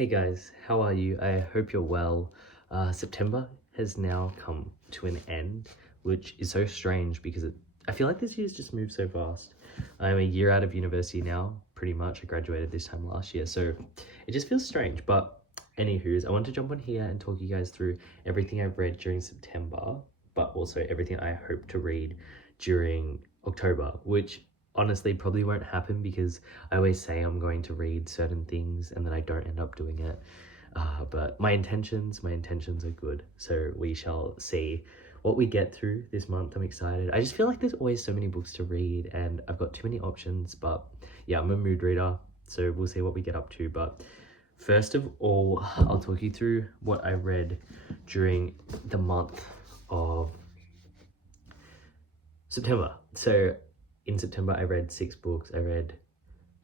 Hey guys, how are you? I hope you're well. September has now come to an end, which is so strange because I feel like this year's just moved so fast. I'm a year out of university now, pretty much. I graduated this time last year, so it just feels strange. But anywho's, I want to jump on here and talk you guys through everything I've read during September, but also everything I hope to read during October, which honestly probably won't happen because I always say I'm going to read certain things and then I don't end up doing it. But my intentions are good. So we shall see what we get through this month. I'm excited. I just feel like there's always so many books to read and I've got too many options. But yeah, I'm a mood reader, so we'll see what we get up to. But first of all, I'll talk you through what I read during the month of September. So in September, I read 6 books. I read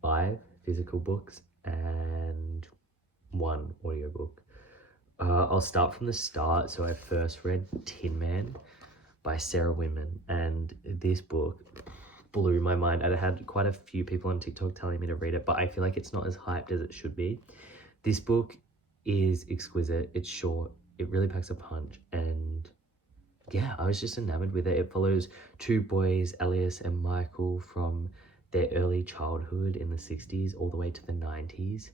5 physical books and 1 audiobook. I'll start from the start. So I first read Tin Man by Sarah Winman, and this book blew my mind. I had quite a few people on TikTok telling me to read it, but I feel like it's not as hyped as it should be. This book is exquisite. It's short. It really packs a punch, and yeah, I was just enamored with it. It follows 2 boys, Elias and Michael, from their early childhood in the 60s all the way to the 90s,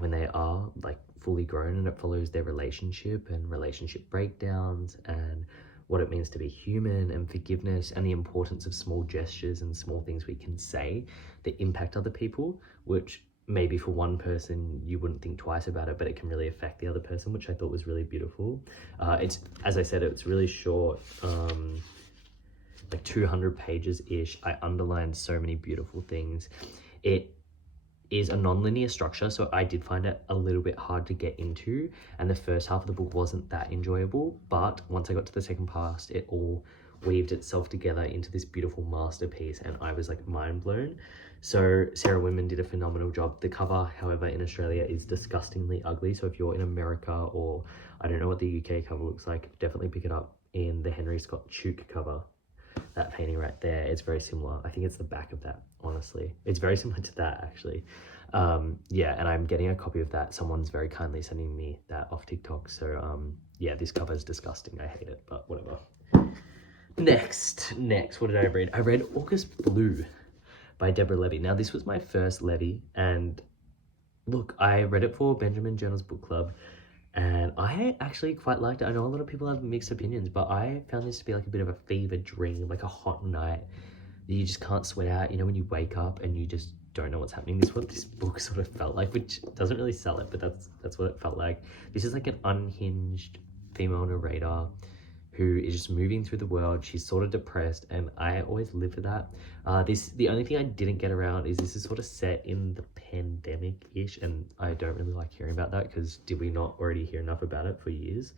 when they are like fully grown, and it follows their relationship and relationship breakdowns and what it means to be human and forgiveness and the importance of small gestures and small things we can say that impact other people, which maybe for one person you wouldn't think twice about it, but it can really affect the other person, which I thought was really beautiful. It's, as I said, it's really short, like 200 pages ish. I underlined so many beautiful things. It is a non-linear structure, so I did find it a little bit hard to get into, and the first half of the book wasn't that enjoyable, but once I got to the second part, it all weaved itself together into this beautiful masterpiece, and I was like mind blown. So Sarah Winman did a phenomenal job. The cover, however, in Australia is disgustingly ugly, so if you're in America, or I don't know what the UK cover looks like, definitely pick it up in the Henry Scott Tuke cover. That painting right there, it's very similar. I think it's the back of that, honestly. It's very similar to that, actually. Yeah, and I'm getting a copy of that. Someone's very kindly sending me that off TikTok. So yeah, this cover is disgusting. I hate it, but whatever. Next, what did I read? I read August Blue by Deborah Levy. Now, this was my first Levy, and look, I read it for Benjamin Journal's book club, and I actually quite liked it. I know a lot of people have mixed opinions, but I found this to be like a bit of a fever dream, like a hot night that you just can't sweat out. You know, when you wake up and you just don't know what's happening. This is what this book sort of felt like, which doesn't really sell it, but that's what it felt like. This is like an unhinged female narrator who is just moving through the world. She's sort of depressed, and I always live for that. The only thing I didn't get around is this is sort of set in the pandemic-ish, and I don't really like hearing about that because did we not already hear enough about it for years?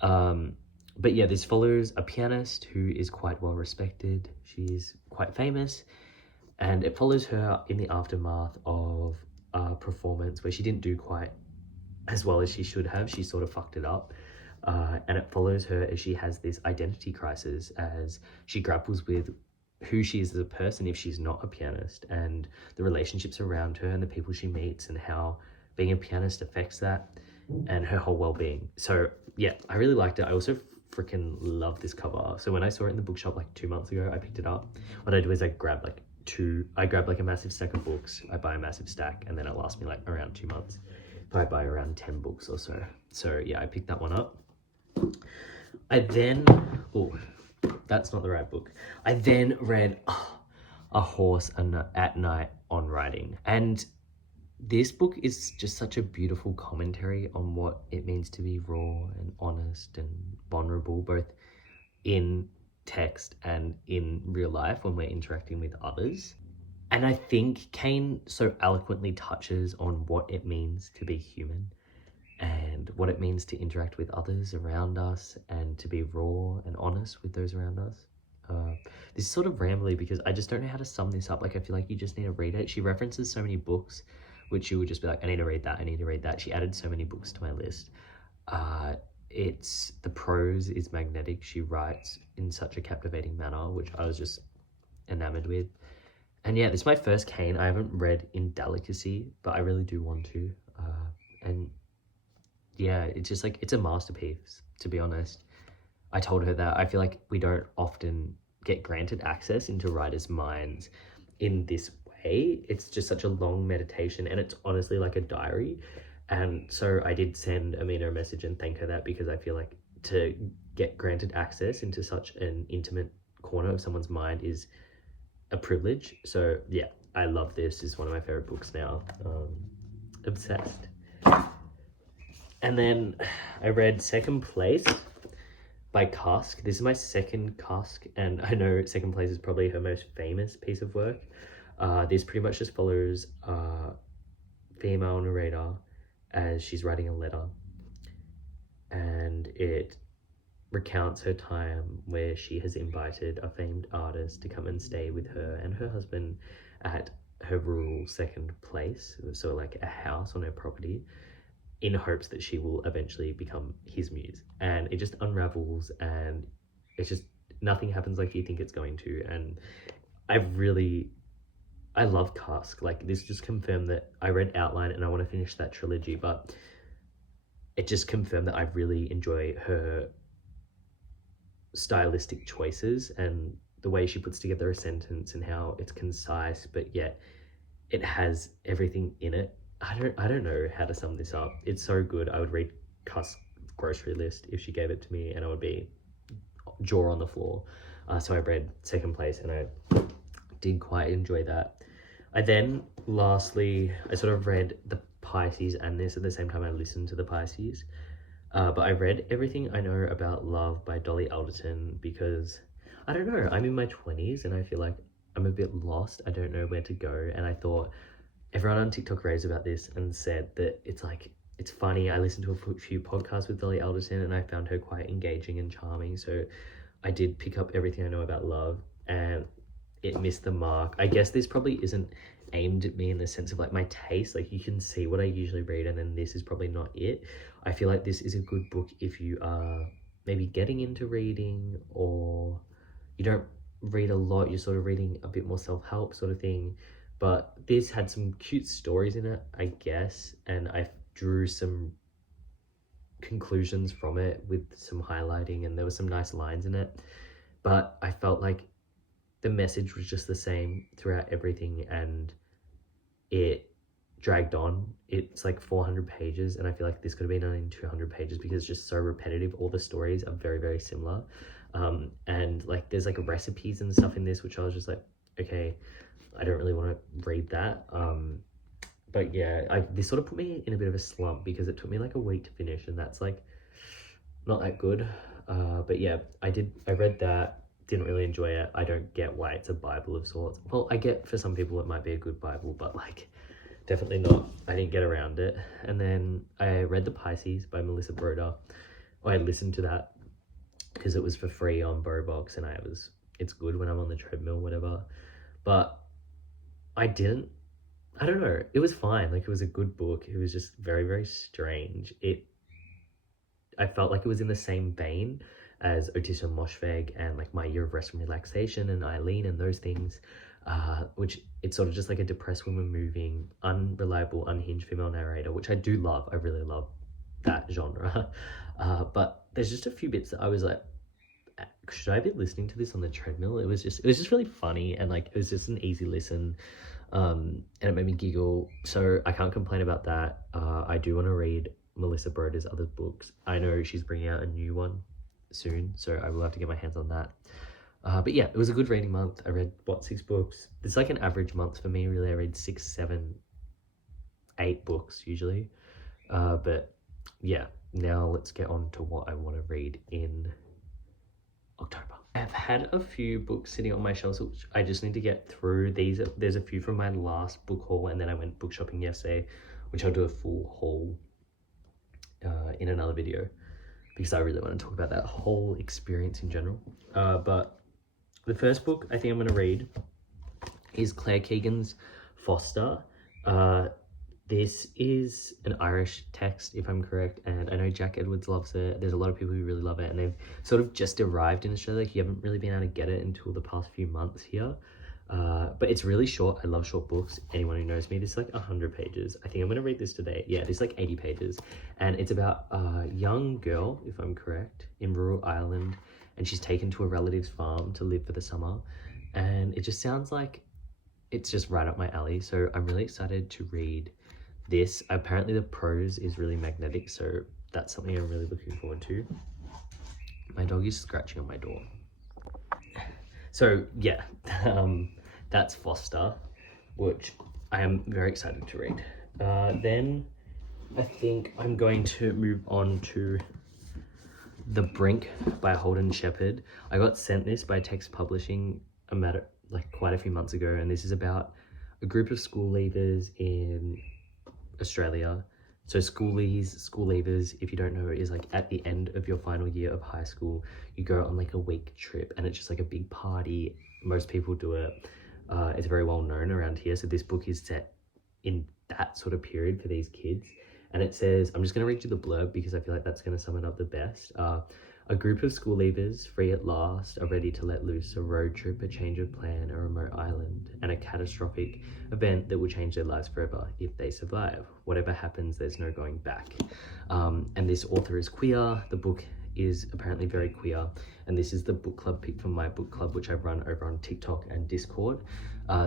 But yeah, this follows a pianist who is quite well respected. She's quite famous, and it follows her in the aftermath of a performance where she didn't do quite as well as she should have. She sort of fucked it up. And it follows her as she has this identity crisis as she grapples with who she is as a person if she's not a pianist, and the relationships around her and the people she meets and how being a pianist affects that and her whole well-being. So yeah, I really liked it. I also freaking love this cover. So when I saw it in the bookshop like 2 months ago, I picked it up. What I do is I grab like a massive stack of books. I buy a massive stack, and then it lasts me like around 2 months if I buy around 10 books or so. So yeah, I picked that one up. I then, oh, that's not the right book. I then read A Horse at Night on Writing. And this book is just such a beautiful commentary on what it means to be raw and honest and vulnerable, both in text and in real life when we're interacting with others. And I think Kane so eloquently touches on what it means to be human and what it means to interact with others around us and to be raw and honest with those around us. This is sort of rambly because I just don't know how to sum this up. Like, I feel like you just need to read it. She references so many books, which you would just be like, I need to read that, I need to read that. She added so many books to my list. The prose is magnetic. She writes in such a captivating manner, which I was just enamored with. And yeah, this is my first Kane. I haven't read Indelicacy, but I really do want to. And yeah, it's just like, it's a masterpiece, to be honest. I told her that I feel like we don't often get granted access into writers' minds in this way. It's just such a long meditation, and it's honestly like a diary. And so I did send Amina a message and thank her that, because I feel like to get granted access into such an intimate corner of someone's mind is a privilege. So yeah, I love this. It's one of my favorite books now. Obsessed. And then I read Second Place by Cask. This is my second Cask, and I know Second Place is probably her most famous piece of work. This pretty much just follows a female narrator as she's writing a letter, and it recounts her time where she has invited a famed artist to come and stay with her and her husband at her rural second place, so like a house on her property, in hopes that she will eventually become his muse. And it just unravels, and it's just, nothing happens like you think it's going to. And I love Cask. Like, this just confirmed that I read Outline and I want to finish that trilogy, but it just confirmed that I really enjoy her stylistic choices and the way she puts together a sentence and how it's concise, but yet it has everything in it. I don't know how to sum this up. It's so good. I would read Cask's grocery list if she gave it to me, and I would be jaw on the floor. So I read Second Place, and I did quite enjoy that. I then, lastly, I sort of read the Pisces and this at the same time I listened to the Pisces. But I read Everything I Know About Love by Dolly Alderton, because, I don't know, I'm in my 20s and I feel like I'm a bit lost. I don't know where to go. And I thought, everyone on TikTok raves about this and said that it's like, it's funny. I listened to a few podcasts with Dolly Alderton and I found her quite engaging and charming. So I did pick up Everything I Know About Love, and it missed the mark. I guess this probably isn't aimed at me in the sense of like my taste. Like, you can see what I usually read, and then this is probably not it. I feel like this is a good book if you are maybe getting into reading, or you don't read a lot, you're sort of reading a bit more self-help sort of thing. But this had some cute stories in it, I guess, and I drew some conclusions from it with some highlighting, and there were some nice lines in it. But I felt like the message was just the same throughout everything, and it dragged on. It's like 400 pages, and I feel like this could have been only 200 pages because it's just so repetitive. All the stories are very, very similar. And like, there's like recipes and stuff in this, which I was just like, okay, I don't really want to read that. But yeah, this sort of put me in a bit of a slump because it took me like a week to finish, and that's like not that good. But yeah, I read that, didn't really enjoy it. I don't get why it's a Bible of sorts. Well, I get for some people it might be a good Bible, but like, definitely not. I didn't get around it. And then I read The Pisces by Melissa Broder. I listened to that because it was for free on BoBox, and it's good when I'm on the treadmill, whatever. But I don't know, it was fine. Like, it was a good book. It was just very, very strange. I felt like it was in the same vein as Otis and Moshfegh and like My Year of Rest and Relaxation and Eileen and those things, which it's sort of just like a depressed woman moving, unreliable, unhinged female narrator, which I do love. I really love that genre. But there's just a few bits that I was like, should I be listening to this on the treadmill? It was just really funny, and like, it was just an easy listen. And it made me giggle, so I can't complain about that. I do want to read Melissa Broder's other books. I know she's bringing out a new one soon, so I will have to get my hands on that. But yeah, it was a good reading month. I read 6 books. It's like an average month for me, really. I read 6, 7, 8 books usually. But yeah, now let's get on to what I want to read in October. I've had a few books sitting on my shelves which I just need to get through. There's a few from my last book haul, and then I went book shopping yesterday, which I'll do a full haul in another video, because I really want to talk about that whole experience in general. But the first book I think I'm going to read is Claire Keegan's Foster. This is an Irish text, if I'm correct, and I know Jack Edwards loves it. There's a lot of people who really love it, and they've sort of just arrived in Australia. Like, you haven't really been able to get it until the past few months here. But it's really short. I love short books. Anyone who knows me, this is like 100 pages. I think I'm gonna read this today. Yeah, this is like 80 pages, and it's about a young girl, if I'm correct, in rural Ireland, and she's taken to a relative's farm to live for the summer, and it just sounds like it's just right up my alley. So I'm really excited to read this. Apparently the prose is really magnetic, so that's something I'm really looking forward to. My dog is scratching on my door. So yeah, that's Foster, which I am very excited to read. Then I think I'm going to move on to The Brink by Holden Shepherd. I got sent this by Text Publishing quite a few months ago, and this is about a group of school leavers in Australia. So school leavers, if you don't know, is like at the end of your final year of high school, you go on like a week trip, and it's just like a big party. Most people do it. It's very well known around here. So this book is set in that sort of period for these kids. And it says, I'm just going to read you the blurb because I feel like that's going to sum it up the best. A group of school leavers, free at last, are ready to let loose a road trip, a change of plan, a remote island, and a catastrophic event that will change their lives forever if they survive. Whatever happens, there's no going back. And this author is queer. The book is apparently very queer. And this is the book club pick from my book club, which I run over on TikTok and Discord.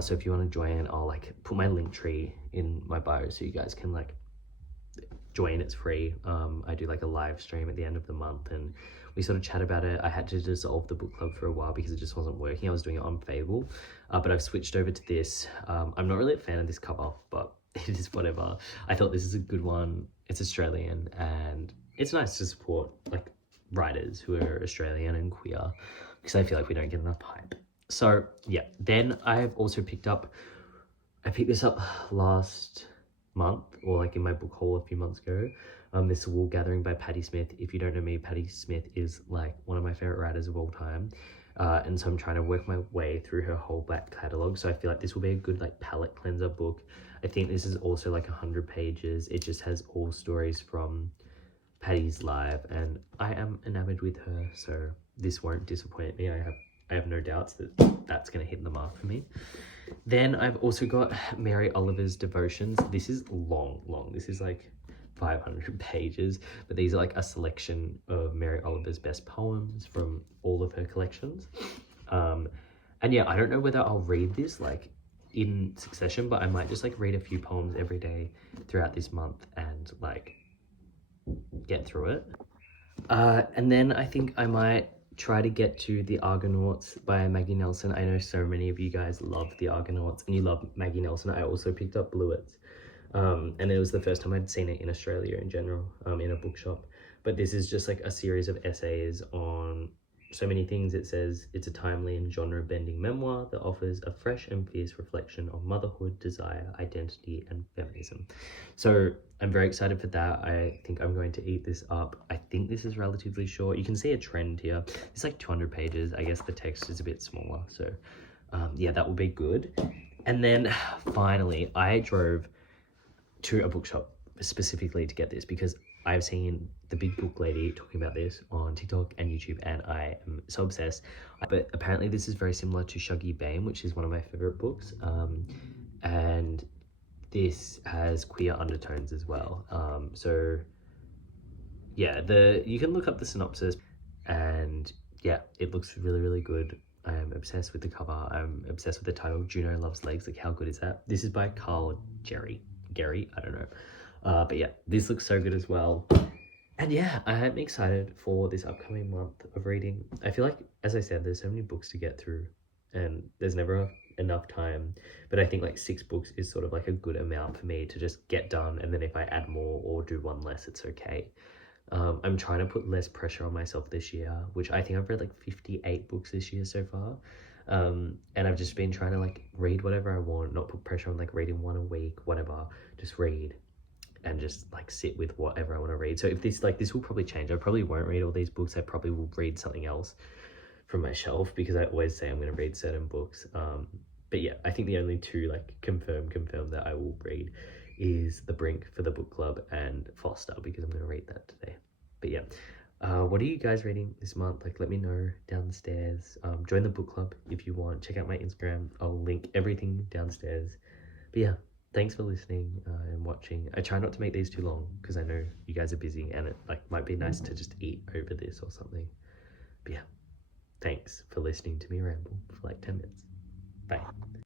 So if you want to join, I'll like put my link tree in my bio so you guys can like join. It's free. I do like a live stream at the end of the month, and we sort of chat about it. I had to dissolve the book club for a while because it just wasn't working. I was doing it on Fable, but I've switched over to this. I'm not really a fan of this cover, but it is whatever. I thought this is a good one. It's Australian, and it's nice to support like writers who are Australian and queer, because I feel like we don't get enough hype. So yeah, then I've also I picked this up last month, or like in my book haul a few months ago. This Wool Gathering by Patti Smith. If you don't know me, Patti Smith is like one of my favorite writers of all time. And so I'm trying to work my way through her whole back catalogue. So I feel like this will be a good like palette cleanser book. I think this is also like 100 pages. It just has all stories from Patti's life, and I am enamored with her. So this won't disappoint me. I have no doubts that that's going to hit the mark for me. Then I've also got Mary Oliver's Devotions. This is long. This is like 500 pages, but these are like a selection of Mary Oliver's best poems from all of her collections. And yeah, I don't know whether I'll read this like in succession, but I might just like read a few poems every day throughout this month and like get through it. And then I think I might try to get to The Argonauts by Maggie Nelson. I know so many of you guys love The Argonauts and you love Maggie Nelson. I also picked up Bluets. And it was the first time I'd seen it in Australia in general, in a bookshop. But this is just like a series of essays on so many things. It says it's a timely and genre-bending memoir that offers a fresh and fierce reflection on motherhood, desire, identity, and feminism. So I'm very excited for that. I think I'm going to eat this up. I think this is relatively short. You can see a trend here. It's like 200 pages. I guess the text is a bit smaller. So yeah, that will be good. And then finally, I drove to a bookshop specifically to get this because I've seen the Big Book Lady talking about this on TikTok and YouTube, and I am so obsessed. But apparently this is very similar to Shuggy Bame, which is one of my favorite books, and this has queer undertones as well. So yeah, you can look up the synopsis, and yeah, it looks really good. I am obsessed with the cover. I'm obsessed with the title, Juno Loves Legs. Like, how good is that? This is by Carl Gary, I don't know. But yeah, this looks so good as well. And yeah, I am excited for this upcoming month of reading. I feel like, as I said, there's so many books to get through and there's never enough time. But I think like 6 books is sort of like a good amount for me to just get done. And then if I add more or do one less, it's okay. I'm trying to put less pressure on myself this year, which I think I've read like 58 books this year so far. And I've just been trying to like read whatever I want, not put pressure on like reading one a week, whatever, just read and just like sit with whatever I want to read. So if this will probably change. I probably won't read all these books. I probably will read something else from my shelf because I always say I'm going to read certain books. But yeah, I think the only 2 like confirmed that I will read is The Brink for the book club and Foster because I'm going to read that today. But yeah, What are you guys reading this month? Like, let me know downstairs. Join the book club if you want. Check out my Instagram. I'll link everything downstairs. But yeah, thanks for listening and watching. I try not to make these too long because I know you guys are busy and it like might be nice to just eat over this or something. But yeah, thanks for listening to me ramble for like 10 minutes. Bye.